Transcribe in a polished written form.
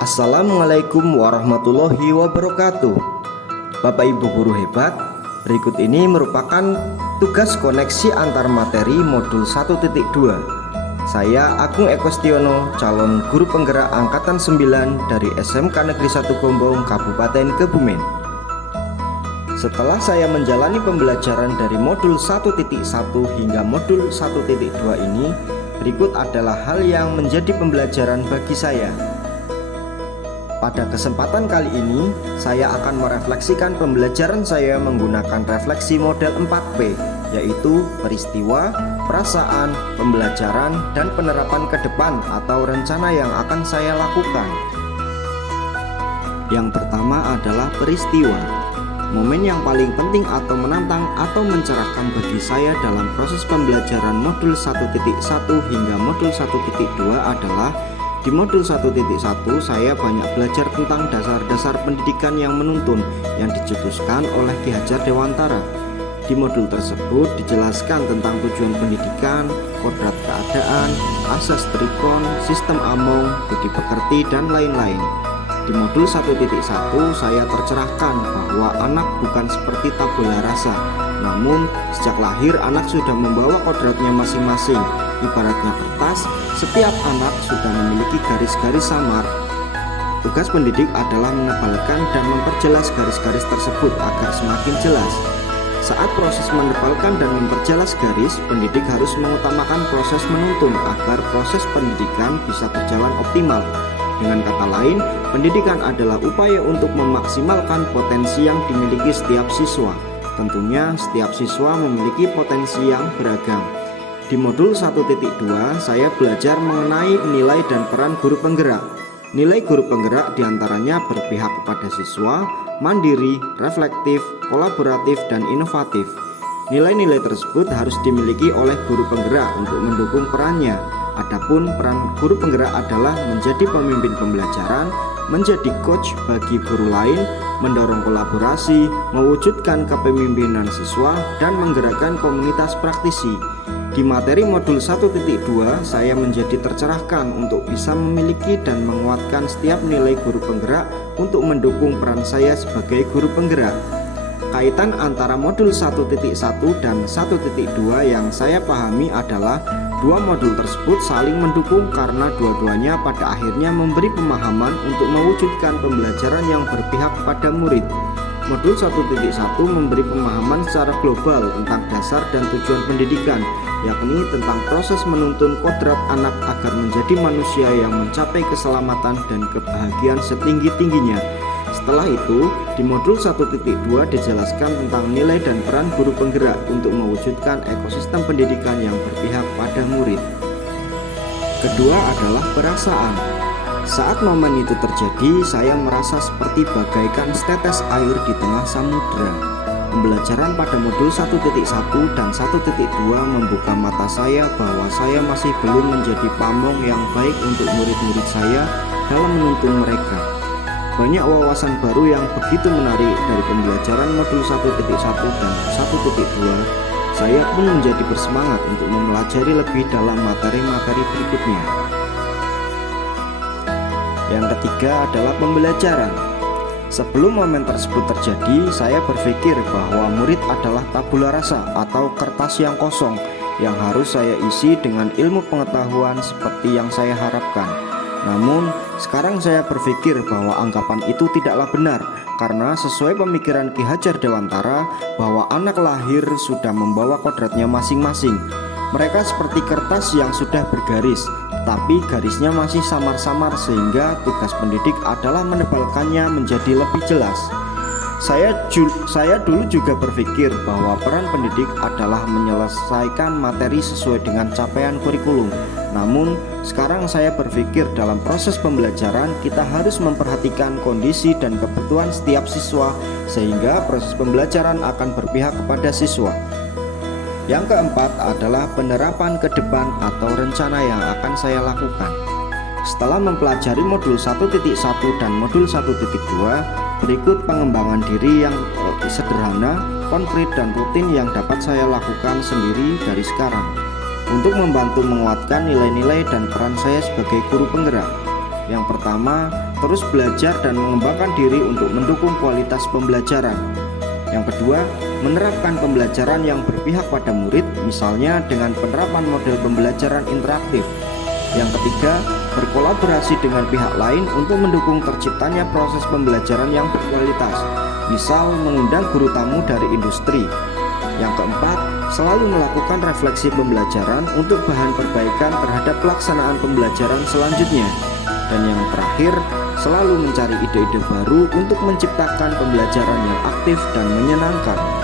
Assalamualaikum warahmatullahi wabarakatuh. Bapak Ibu guru hebat, berikut ini merupakan tugas koneksi antar materi modul 1.2. Saya Agung Ekostiono, calon guru penggerak angkatan 9 dari SMK Negeri 1 Gombong, Kabupaten Kebumen. Setelah saya menjalani pembelajaran dari modul 1.1 hingga modul 1.2 ini, berikut adalah hal yang menjadi pembelajaran bagi saya. Pada kesempatan kali ini, saya akan merefleksikan pembelajaran saya menggunakan refleksi model 4P, yaitu peristiwa, perasaan, pembelajaran, dan penerapan ke depan atau rencana yang akan saya lakukan. Yang pertama adalah peristiwa. Momen yang paling penting atau menantang atau mencerahkan bagi saya dalam proses pembelajaran modul 1.1 hingga modul 1.2 adalah di modul 1.1 saya banyak belajar tentang dasar-dasar pendidikan yang menuntun yang dicetuskan oleh Ki Hajar Dewantara. Di modul tersebut dijelaskan tentang tujuan pendidikan, kodrat keadaan, asas trikon, sistem among, budi pekerti, dan lain-lain. Di modul 1.1 saya tercerahkan bahwa anak bukan seperti tabula rasa, namun sejak lahir anak sudah membawa kodratnya masing-masing. Ibaratnya kertas, setiap anak sudah memiliki garis-garis samar. Tugas pendidik adalah menebalkan dan memperjelas garis-garis tersebut agar semakin jelas. Saat proses menebalkan dan memperjelas garis, pendidik harus mengutamakan proses menuntun agar proses pendidikan bisa berjalan optimal. Dengan kata lain, pendidikan adalah upaya untuk memaksimalkan potensi yang dimiliki setiap siswa. Tentunya setiap siswa memiliki potensi yang beragam. Di modul 1.2 saya belajar mengenai nilai dan peran guru penggerak. Nilai guru penggerak diantaranya berpihak kepada siswa, mandiri, reflektif, kolaboratif, dan inovatif. Nilai-nilai tersebut harus dimiliki oleh guru penggerak untuk mendukung perannya. Adapun peran guru penggerak adalah menjadi pemimpin pembelajaran, menjadi coach bagi guru lain, mendorong kolaborasi, mewujudkan kepemimpinan siswa, dan menggerakkan komunitas praktisi. Di materi modul 1.2 saya menjadi tercerahkan untuk bisa memiliki dan menguatkan setiap nilai guru penggerak untuk mendukung peran saya sebagai guru penggerak. Kaitan antara modul 1.1 dan 1.2 yang saya pahami adalah dua modul tersebut saling mendukung karena dua-duanya pada akhirnya memberi pemahaman untuk mewujudkan pembelajaran yang berpihak pada murid. Modul 1.1 memberi pemahaman secara global tentang dasar dan tujuan pendidikan, yakni tentang proses menuntun kodrat anak agar menjadi manusia yang mencapai keselamatan dan kebahagiaan setinggi-tingginya. Setelah itu, di modul 1.2 dijelaskan tentang nilai dan peran guru penggerak untuk mewujudkan ekosistem pendidikan yang berpihak pada murid. Kedua adalah perasaan. Saat momen itu terjadi, saya merasa seperti bagaikan setetes air di tengah samudera. Pembelajaran pada modul 1.1 dan 1.2 membuka mata saya bahwa saya masih belum menjadi pamong yang baik untuk murid-murid saya dalam menuntun mereka. Banyak wawasan baru yang begitu menarik dari pembelajaran modul 1.1 dan 1.2. Saya pun menjadi bersemangat untuk mempelajari lebih dalam materi-materi berikutnya. Yang ketiga adalah pembelajaran. Sebelum momen tersebut terjadi, saya berpikir bahwa murid adalah tabula rasa atau kertas yang kosong yang harus saya isi dengan ilmu pengetahuan seperti yang saya harapkan. Namun, sekarang saya berpikir bahwa anggapan itu tidaklah benar karena sesuai pemikiran Ki Hajar Dewantara bahwa anak lahir sudah membawa kodratnya masing-masing. Mereka seperti kertas yang sudah bergaris, tapi garisnya masih samar-samar sehingga tugas pendidik adalah menebalkannya menjadi lebih jelas. Saya dulu juga berpikir bahwa peran pendidik adalah menyelesaikan materi sesuai dengan capaian kurikulum. Namun, sekarang saya berpikir dalam proses pembelajaran kita harus memperhatikan kondisi dan kebutuhan setiap siswa sehingga proses pembelajaran akan berpihak kepada siswa. Yang keempat adalah penerapan ke depan atau rencana yang akan saya lakukan. Setelah mempelajari modul 1.1 dan modul 1.2, berikut pengembangan diri yang sederhana, konkret, dan rutin yang dapat saya lakukan sendiri dari sekarang untuk membantu menguatkan nilai-nilai dan peran saya sebagai guru penggerak. Yang pertama, terus belajar dan mengembangkan diri untuk mendukung kualitas pembelajaran. Yang kedua, menerapkan pembelajaran yang berpihak pada murid, misalnya dengan penerapan model pembelajaran interaktif. Yang ketiga, berkolaborasi dengan pihak lain untuk mendukung terciptanya proses pembelajaran yang berkualitas, misal mengundang guru tamu dari industri. Yang keempat, selalu melakukan refleksi pembelajaran untuk bahan perbaikan terhadap pelaksanaan pembelajaran selanjutnya. Dan yang terakhir, selalu mencari ide-ide baru untuk menciptakan pembelajaran yang aktif dan menyenangkan.